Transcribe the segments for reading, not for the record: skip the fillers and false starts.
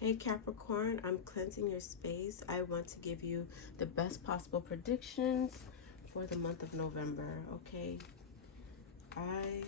Hey Capricorn, I'm cleansing your space. I want to give you the best possible predictions for the month of November, okay? I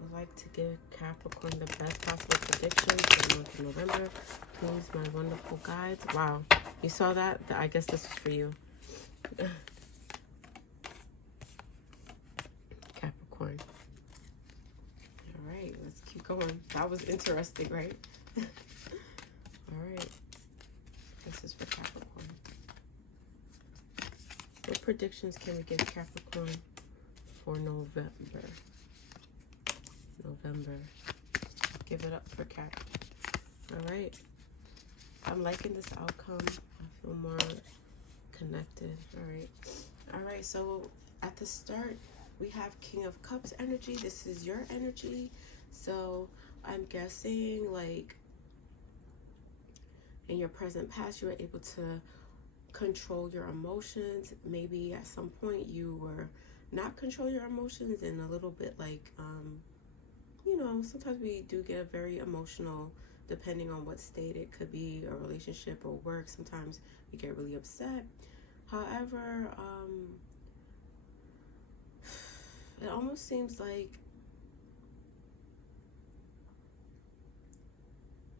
would like to give Capricorn the best possible predictions for the month of November. Please, my wonderful guides. Wow, you saw that? I guess this is for you. Capricorn. All right, let's keep going. That was interesting, right? All right. This is for Capricorn. What predictions can we give Capricorn for November? Give it up for Cap. All right. I'm liking this outcome. I feel more connected. All right. So at the start, we have King of Cups energy. This is your energy. So I'm guessing, like, in your present past, you were able to control your emotions. Maybe at some point you were not control your emotions, and a little bit like, you know, sometimes we do get very emotional depending on what state it could be, a relationship or work. Sometimes we get really upset. However, it almost seems like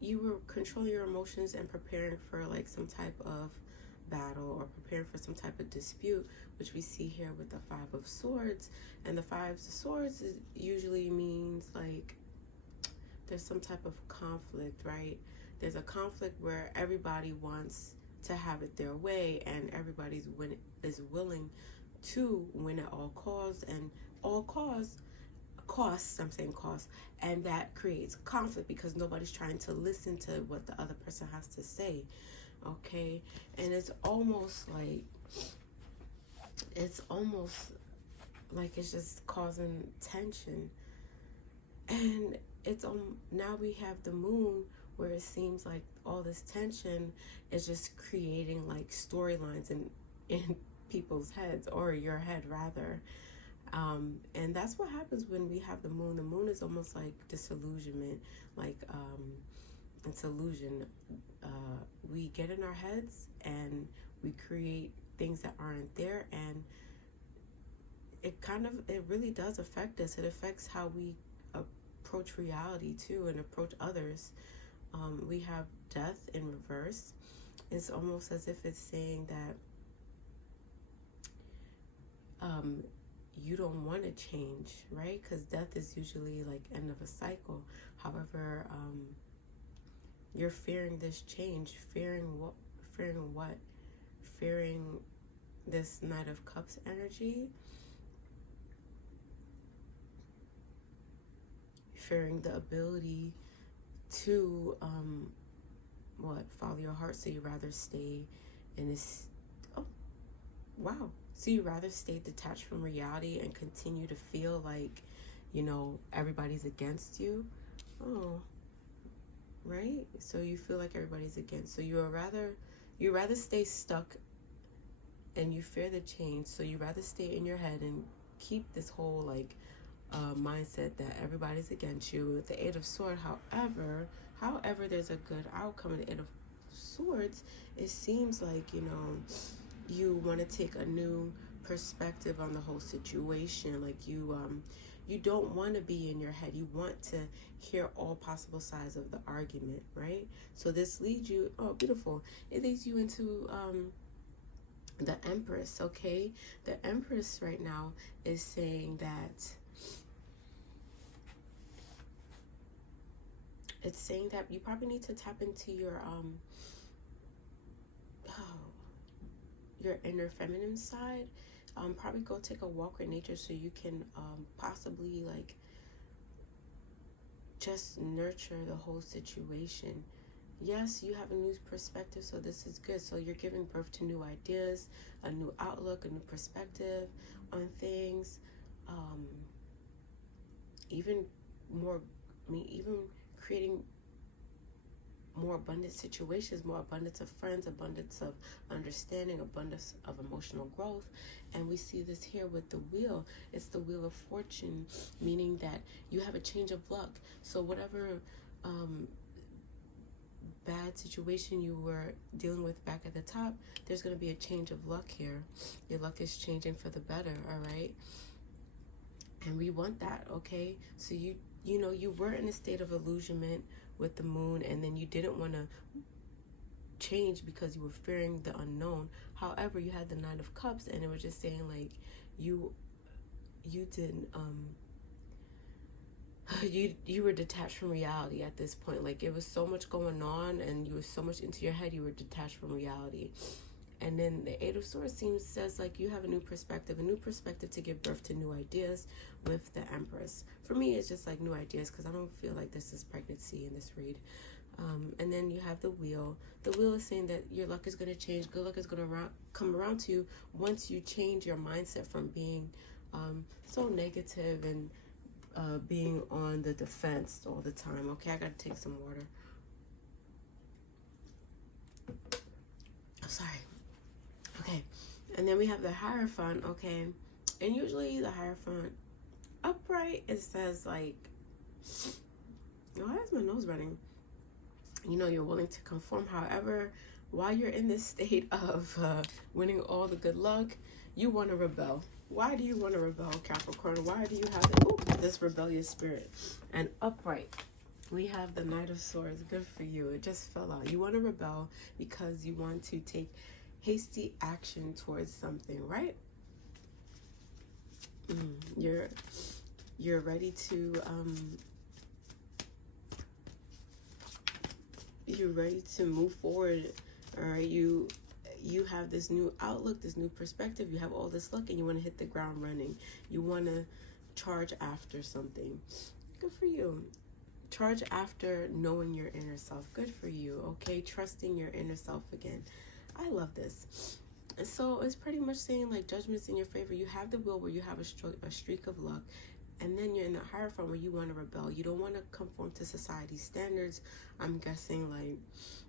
you were controlling your emotions and preparing for like some type of battle or preparing for some type of dispute, which we see here with the Five of Swords. And the Five of Swords usually means like there's some type of conflict, right? There's a conflict where everybody wants to have it their way, and everybody's willing to win at all costs, and all costs, I'm saying costs, and that creates conflict because nobody's trying to listen to what the other person has to say. Okay, and it's almost like it's just causing tension. And it's now we have the moon, where it seems like all this tension is just creating like storylines in people's heads, or your head rather. And that's what happens when we have the moon. The moon is almost like disillusionment, like it's illusion. We get in our heads and we create things that aren't there, and it really does affect us. It affects how we approach reality too, and approach others. We have death in reverse. It's almost as if it's saying that you don't want to change, right? Because death is usually like end of a cycle. However, you're fearing this change. Fearing what? Fearing this Knight of Cups energy. Fearing the ability to follow your heart. So you rather stay in this, oh wow, so you rather stay detached from reality and continue to feel like, you know, everybody's against you. Oh, right? So you feel like everybody's against, so you rather stay stuck, and you fear the change, so you rather stay in your head and keep this whole like mindset that everybody's against you. With the Eight of Swords, however, there's a good outcome. In the Eight of Swords, it seems like, you know, you want to take a new perspective on the whole situation. Like you don't want to be in your head. You want to hear all possible sides of the argument, right? So this leads you, oh, beautiful. It leads you into the Empress, okay? The Empress right now is saying that it's saying that you probably need to tap into your inner feminine side. Probably go take a walk in nature so you can possibly like just nurture the whole situation. Yes, you have a new perspective, so this is good. So you're giving birth to new ideas, a new outlook, a new perspective on things. Even creating more abundant situations, more abundance of friends, abundance of understanding, abundance of emotional growth. And we see this here with the wheel. It's the Wheel of Fortune, meaning that you have a change of luck. So whatever bad situation you were dealing with back at the top, there's going to be a change of luck here. Your luck is changing for the better, all right? And we want that, okay? So you know, you were in a state of illusionment with the moon, and then you didn't want to change because you were fearing the unknown. However, you had the Nine of Cups, and it was just saying like you didn't you were detached from reality at this point. Like, it was so much going on and you were so much into your head, you were detached from reality. And then the Eight of Swords says like you have a new perspective to give birth to new ideas with the Empress. For me, it's just like new ideas, because I don't feel like this is pregnancy in this read. And then you have the Wheel. The Wheel is saying that your luck is going to change. Good luck is going to come around to you once you change your mindset from being so negative and being on the defense all the time. Okay, I gotta take some water. I'm sorry. Okay, and then we have the Hierophant. Okay, and usually the Hierophant upright, it says like, why is my nose running? You know, you're willing to conform. However, while you're in this state of winning all the good luck, you want to rebel. Why do you want to rebel, Capricorn? Why do you have this rebellious spirit? And upright, we have the Knight of Swords. Good for you. It just fell out. You want to rebel because you want to take hasty action towards something, right? You're ready to move forward. All right, you have this new outlook, this new perspective. You have all this luck, and you want to hit the ground running. You want to charge after something. Good for you. Charge after knowing your inner self. Good for you. Okay, trusting your inner self again. I love this. And so it's pretty much saying like judgment's in your favor. You have the Wheel where you have a streak of luck, and then you're in the Hierophant where you want to rebel. You don't want to conform to society's standards. I'm guessing like,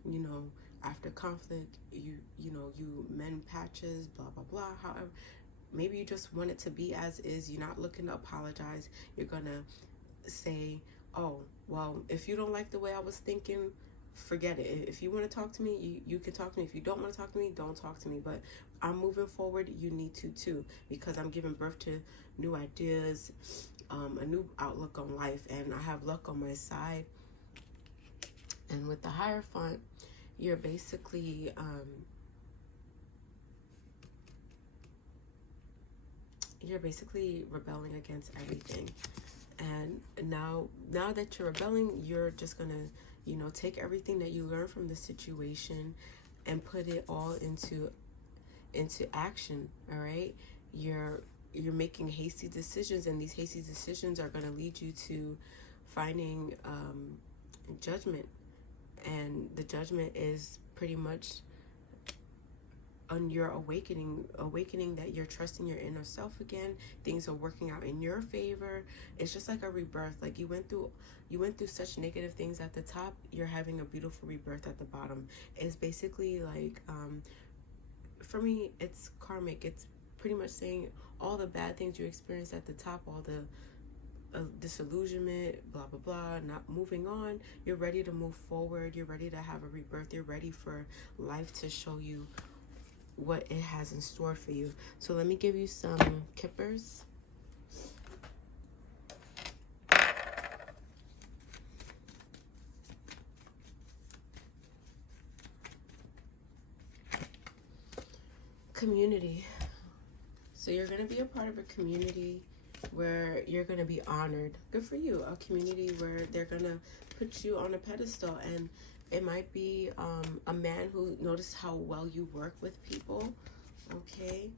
you know, after conflict, you mend patches, blah blah blah. However, maybe you just want it to be as is. You're not looking to apologize. You're gonna say, oh well, if you don't like the way I was thinking, forget it. If you want to talk to me, you can talk to me. If you don't want to talk to me, don't talk to me. But I'm moving forward. You need to too, because I'm giving birth to new ideas, a new outlook on life, and I have luck on my side. And with the Hierophant, you're basically rebelling against everything. And now that you're rebelling, you're just gonna, you know, take everything that you learn from the situation and put it all into action. All right, you're making hasty decisions, and these hasty decisions are going to lead you to finding judgment. And the judgment is pretty much on your awakening that you're trusting your inner self again. Things are working out in your favor. It's just like a rebirth. Like you went through such negative things at the top. You're having a beautiful rebirth at the bottom. It's basically like, for me, it's karmic. It's pretty much saying all the bad things you experienced at the top, all the disillusionment, blah blah blah, not moving on. You're ready to move forward. You're ready to have a rebirth. You're ready for life to show you what it has in store for you. So let me give you some kippers. Community. So you're going to be a part of a community where you're going to be honored. Good for you. A community where they're going to put you on a pedestal, and it might be a man who noticed how well you work with people. Okay.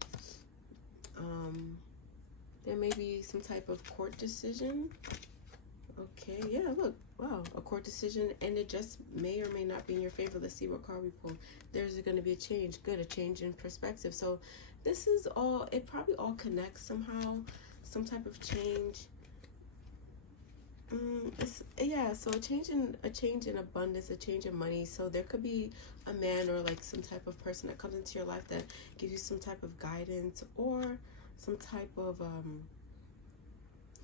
There may be some type of court decision. Okay, yeah, look, wow, a court decision, and it just may or may not be in your favor. Let's see what card we pulled. There's going to be a change. Good, a change in perspective. So this is all, it probably all connects somehow, some type of change. So a change in abundance, a change in money. So there could be a man or like some type of person that comes into your life that gives you some type of guidance, or some type of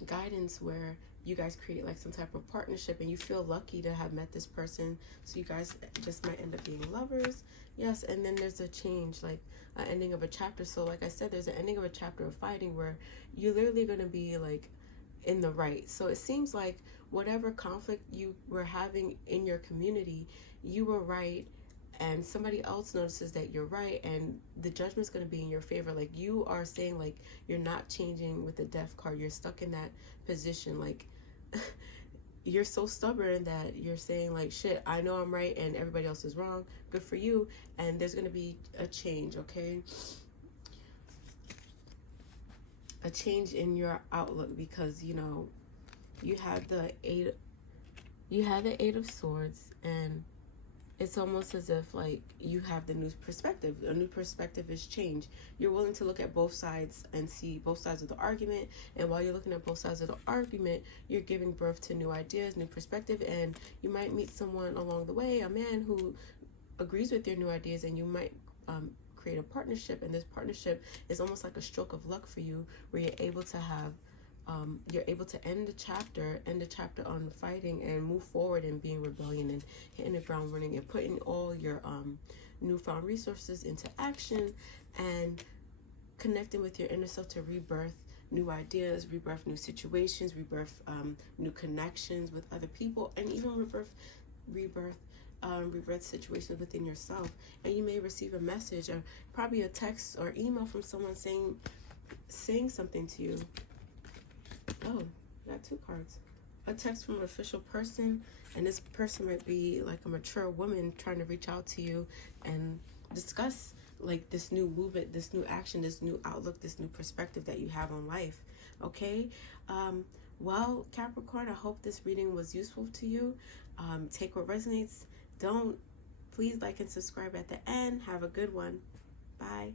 guidance where you guys create like some type of partnership, and you feel lucky to have met this person. So you guys just might end up being lovers. Yes, and then there's a change, like an ending of a chapter. So like I said, there's an ending of a chapter of fighting where you're literally going to be like in the right. So it seems like whatever conflict you were having in your community, you were right, and somebody else notices that you're right, and the judgment's going to be in your favor. Like you are saying, like, you're not changing with the death card. You're stuck in that position. Like you're so stubborn that you're saying like, shit, I know I'm right and everybody else is wrong. Good for you. And there's going to be a change, okay? A change in your outlook, because you know you have the eight of swords, and it's almost as if like you have the new perspective. A new perspective is change. You're willing to look at both sides and see both sides of the argument, and while you're looking at both sides of the argument, you're giving birth to new ideas, new perspective, and you might meet someone along the way, a man who agrees with your new ideas, and you might create a partnership, and this partnership is almost like a stroke of luck for you, where you're able to have you're able to end the chapter on fighting and move forward and being rebellion and hitting the ground running and putting all your newfound resources into action and connecting with your inner self to rebirth new ideas, rebirth new situations, rebirth new connections with other people, and even rebirth situations within yourself. And you may receive a message or probably a text or email from someone saying something to you. Oh, got two cards. A text from an official person, and this person might be like a mature woman trying to reach out to you and discuss like this new movement, this new action, this new outlook, this new perspective that you have on life. Okay? Well, Capricorn, I hope this reading was useful to you. Take what resonates. Please like and subscribe at the end. Have a good one. Bye.